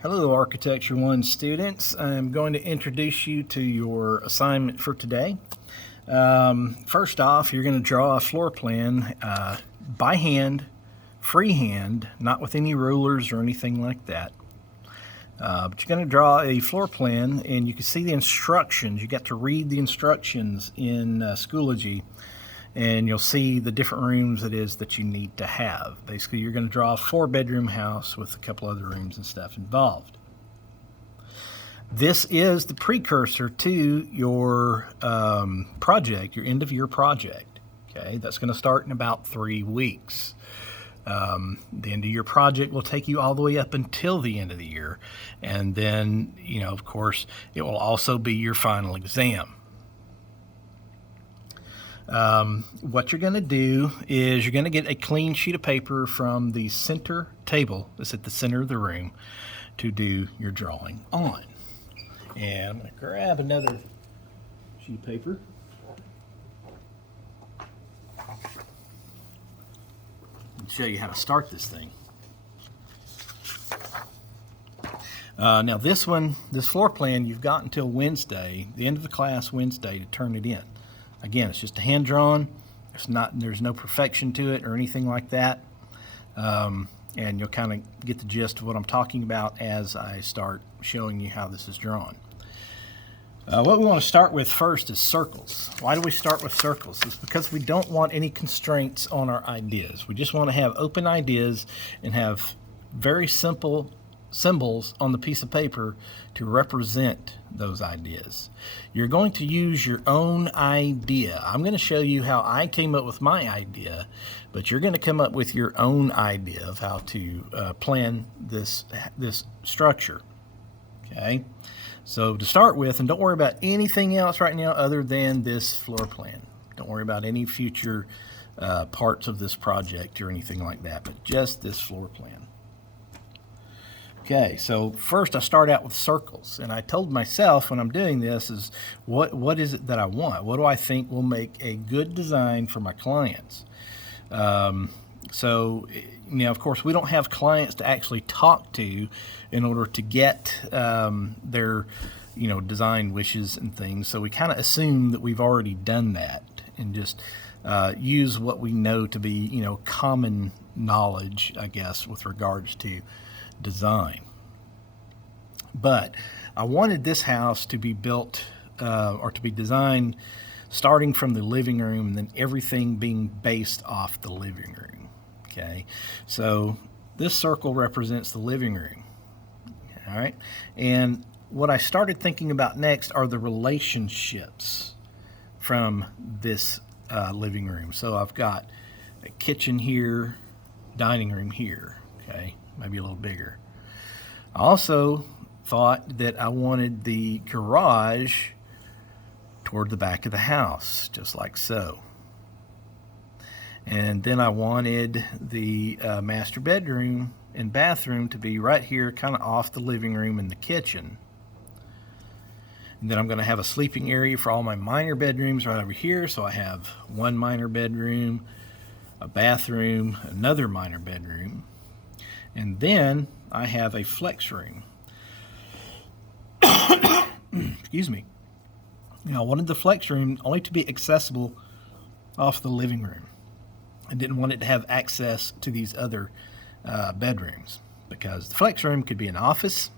Hello, Architecture 1 students. I'm going to introduce you to your assignment for today. First off, you're going to draw a floor plan by hand, freehand, not with any rulers or anything like that. But you're going to draw a floor plan, and you can see the instructions. You got to read the instructions in Schoology, and you'll see the different rooms it is that you need to have. Basically, you're going to draw a 4-bedroom house with a couple other rooms and stuff involved. This is the precursor to your project, your end-of-year project. Okay, that's going to start in about 3 weeks. The end of your project will take you all the way up until the end of the year. And then, of course, it will also be your final exam. What you're going to do is you're going to get a clean sheet of paper from the center table that's at the center of the room to do your drawing on. And I'm going to grab another sheet of paper. And show you how to start this thing. Now this floor plan, you've got until Wednesday, the end of the class Wednesday, to turn it in. Again, it's just a hand drawn. There's no perfection to it or anything like that. And you'll kind of get the gist of what I'm talking about as I start showing you how this is drawn. What we want to start with first is circles. Why do we start with circles? It's because we don't want any constraints on our ideas. We just want to have open ideas and have very simple symbols on the piece of paper to represent those ideas. You're going to use your own idea. I'm going to show you how I came up with my idea, but you're going to come up with your own idea of how to plan this structure. Okay, so to start with, and don't worry about anything else right now other than this floor plan. Don't worry about any future parts of this project or anything like that, but just this floor plan. Okay, so first I start out with circles, and I told myself when I'm doing this is what is it that I want? What do I think will make a good design for my clients? So, of course, we don't have clients to actually talk to in order to get their, design wishes and things. So we kind of assume that we've already done that and just use what we know to be, common knowledge, I guess, with regards to design. But I wanted this house to be built or to be designed starting from the living room and then everything being based off the living room. Okay, so this circle represents the living room. All right, and what I started thinking about next are the relationships from this living room. So I've got a kitchen here, dining room here. Okay, maybe a little bigger. I also thought that I wanted the garage toward the back of the house, just like so. And then I wanted the master bedroom and bathroom to be right here, kind of off the living room and the kitchen. And then I'm going to have a sleeping area for all my minor bedrooms right over here. So I have one minor bedroom, a bathroom, another minor bedroom. And then I have a flex room. Excuse me. Now, I wanted the flex room only to be accessible off the living room. I didn't want it to have access to these other bedrooms because the flex room could be an office.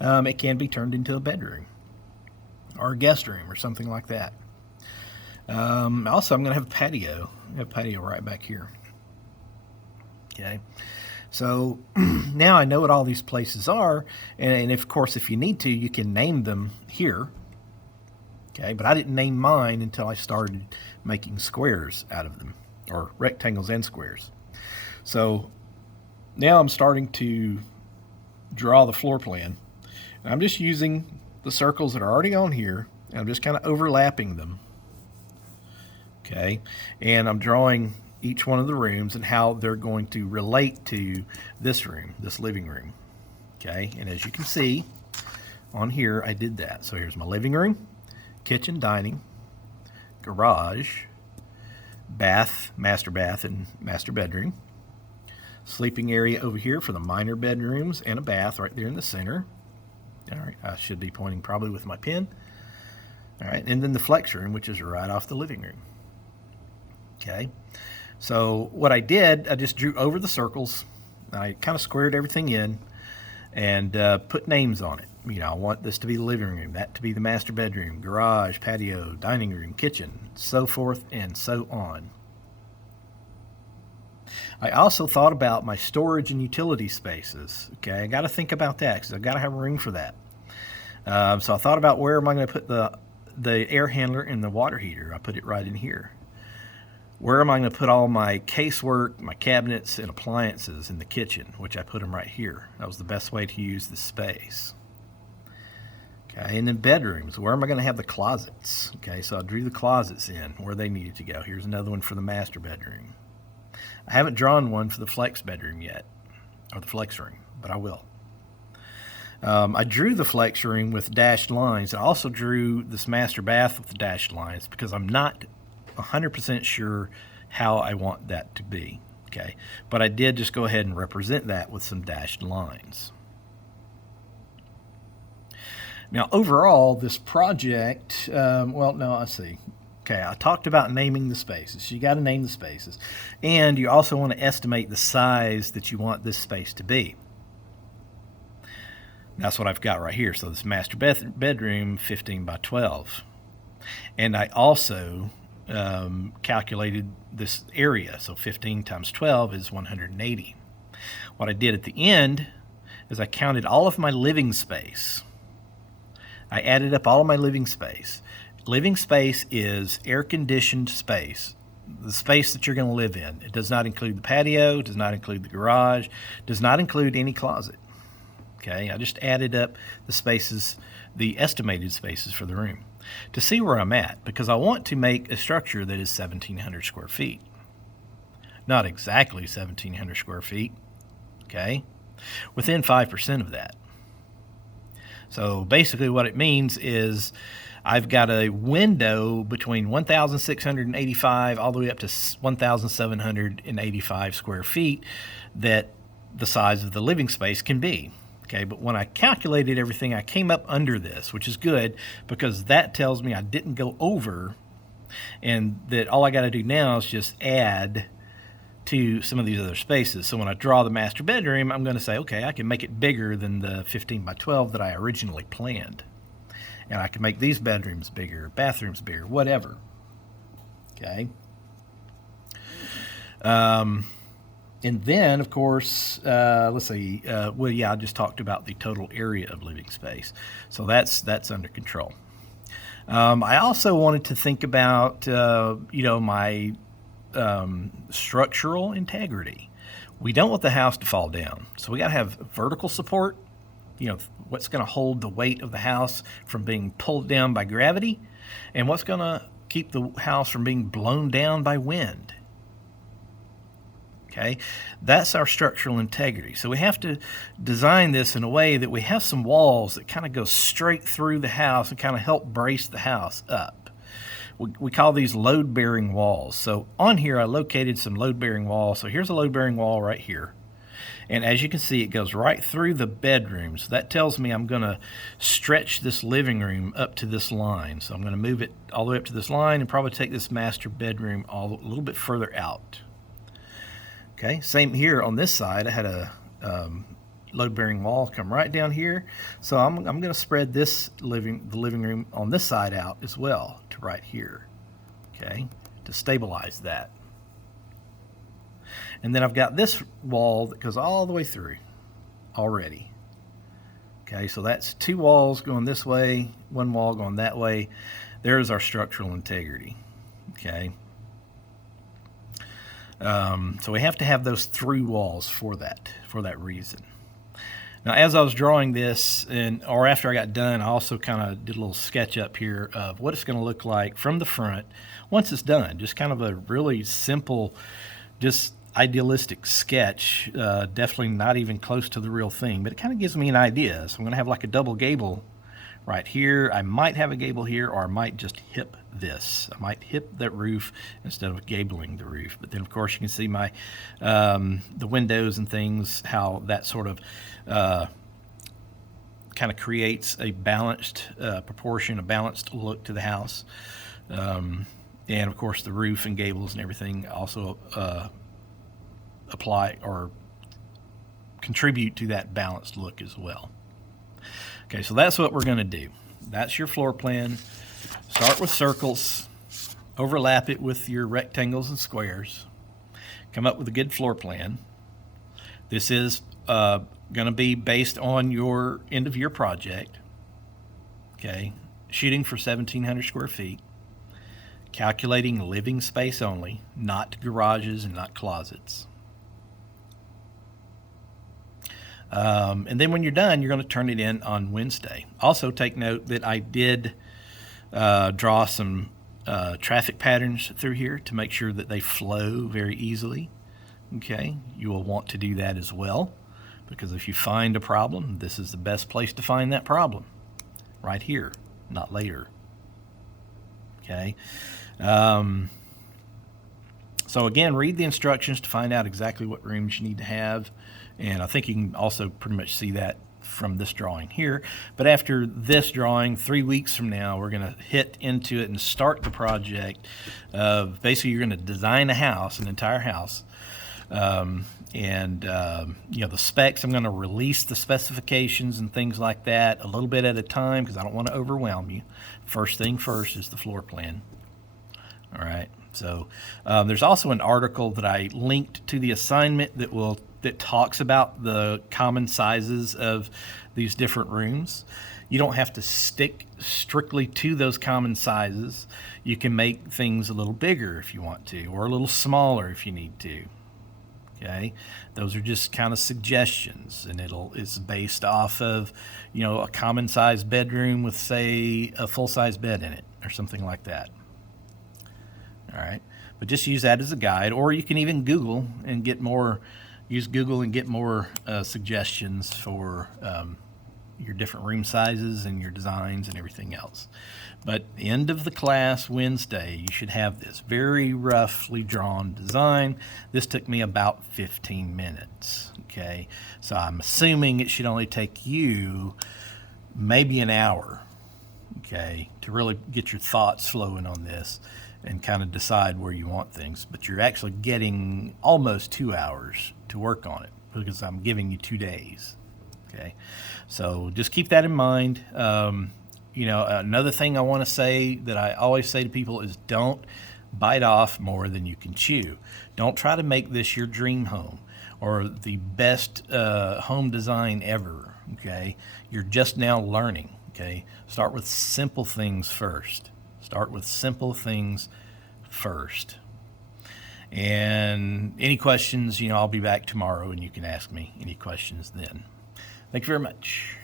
It can be turned into a bedroom or a guest room or something like that. Also, I'm going to have a patio. I have a patio right back here. Okay. So now I know what all these places are, and of course, if you need to, you can name them here. Okay, but I didn't name mine until I started making squares out of them, or rectangles and squares. So now I'm starting to draw the floor plan. And I'm just using the circles that are already on here, and I'm just kind of overlapping them. Okay, and I'm drawing each one of the rooms and how they're going to relate to this room, this living room. Okay, and as you can see on here, I did that. So here's my living room, kitchen, dining, garage, bath, master bath, and master bedroom, Sleeping area over here for the minor bedrooms and a bath right there in the center. All right, I should be pointing probably with my pen. All right, and then the flex room, which is right off the living room. Okay, so what I did, I just drew over the circles. I kind of squared everything in and put names on it. You know, I want this to be the living room, that to be the master bedroom, garage, patio, dining room, kitchen, so forth and so on. I also thought about my storage and utility spaces. Okay, I got to think about that because I've got to have room for that. So I thought about where am I going to put the air handler and the water heater. I put it right in here. Where am I going to put all my casework, my cabinets, and appliances in the kitchen, which I put them right here. That was the best way to use the space. Okay, and then bedrooms. Where am I going to have the closets? Okay, so I drew the closets in where they needed to go. Here's another one for the master bedroom. I haven't drawn one for the flex bedroom yet, or the flex room, but I will. I drew the flex room with dashed lines. I also drew this master bath with the dashed lines because I'm not 100% sure how I want that to be. Okay, but I did just go ahead and represent that with some dashed lines. Now, overall, this project, let's see. Okay, I talked about naming the spaces. So you got to name the spaces. And you also want to estimate the size that you want this space to be. That's what I've got right here. So this master bedroom, 15 by 12. And I also calculated this area. So 15 times 12 is 180. What I did at the end is I counted all of my living space. I added up all of my living space. Living space is air-conditioned space, the space that you're going to live in. It does not include the patio, does not include the garage, does not include any closet. Okay, I just added up the spaces, the estimated spaces for the room to see where I'm at, because I want to make a structure that is 1,700 square feet. Not exactly 1,700 square feet, okay? Within 5% of that. So basically what it means is I've got a window between 1,685 all the way up to 1,785 square feet that the size of the living space can be. Okay, but when I calculated everything, I came up under this, which is good because that tells me I didn't go over, and that all I got to do now is just add to some of these other spaces. So when I draw the master bedroom, I'm going to say, okay, I can make it bigger than the 15 by 12 that I originally planned. And I can make these bedrooms bigger, bathrooms bigger, whatever. Okay. And then, of course, let's see. I just talked about the total area of living space. So that's under control. I also wanted to think about, my structural integrity. We don't want the house to fall down. So we got to have vertical support, what's going to hold the weight of the house from being pulled down by gravity, and what's going to keep the house from being blown down by wind. Okay, that's our structural integrity. So we have to design this in a way that we have some walls that kind of go straight through the house and kind of help brace the house up. We call these load-bearing walls. So on here I located some load-bearing walls. So here's a load-bearing wall right here. And as you can see, it goes right through the bedroom. So that tells me I'm going to stretch this living room up to this line. So I'm going to move it all the way up to this line and probably take this master bedroom a little bit further out. Okay, same here on this side. I had a load-bearing wall come right down here. So I'm going to spread the living room on this side out as well to right here, okay, to stabilize that. And then I've got this wall that goes all the way through already. Okay, so that's two walls going this way, one wall going that way. There's our structural integrity, okay. So we have to have those through walls for that reason. Now, as I was drawing this, or after I got done, I also kind of did a little sketch up here of what it's going to look like from the front once it's done. Just kind of a really simple, just idealistic sketch. Definitely not even close to the real thing, but it kind of gives me an idea. So I'm going to have like a double gable right here. I might have a gable here, or I might just hip this. I might hip that roof instead of gabling the roof. But then, of course, you can see my the windows and things, how that sort of kind of creates a balanced proportion, a balanced look to the house. And of course, the roof and gables and everything also apply or contribute to that balanced look as well. Okay, so that's what we're going to do. That's your floor plan. Start with circles, overlap it with your rectangles and squares, come up with a good floor plan. This is going to be based on your end of year project. Okay, shooting for 1,700 square feet, calculating living space only, not garages and not closets. And then when you're done, you're going to turn it in on Wednesday. Also, take note that I did draw some traffic patterns through here to make sure that they flow very easily. Okay, you will want to do that as well, because if you find a problem, this is the best place to find that problem, right here, not later. Okay. So again, read the instructions to find out exactly what rooms you need to have. And I think you can also pretty much see that from this drawing here. But after this drawing, 3 weeks from now, we're going to hit into it and start the project of basically you're going to design a house, an entire house. The specs, I'm going to release the specifications and things like that a little bit at a time because I don't want to overwhelm you. First thing first is the floor plan. All right. So there's also an article that I linked to the assignment that talks about the common sizes of these different rooms. You don't have to stick strictly to those common sizes. You can make things a little bigger if you want to, or a little smaller if you need to. Okay, those are just kind of suggestions, and it's based off of, a common size bedroom with, say, a full size bed in it or something like that. All right, but just use that as a guide, or you can even Google and get more. Use Google and get more suggestions for your different room sizes and your designs and everything else. But end of the class Wednesday, you should have this very roughly drawn design. This took me about 15 minutes. Okay, so I'm assuming it should only take you maybe an hour. Okay, to really get your thoughts flowing on this and kind of decide where you want things. But you're actually getting almost 2 hours to work on it because I'm giving you 2 days. Okay, so just keep that in mind. Another thing I want to say that I always say to people is don't bite off more than you can chew. Don't try to make this your dream home or the best home design ever. Okay, you're just now learning. Okay, start with simple things first. And any questions, I'll be back tomorrow and you can ask me any questions then. Thank you very much.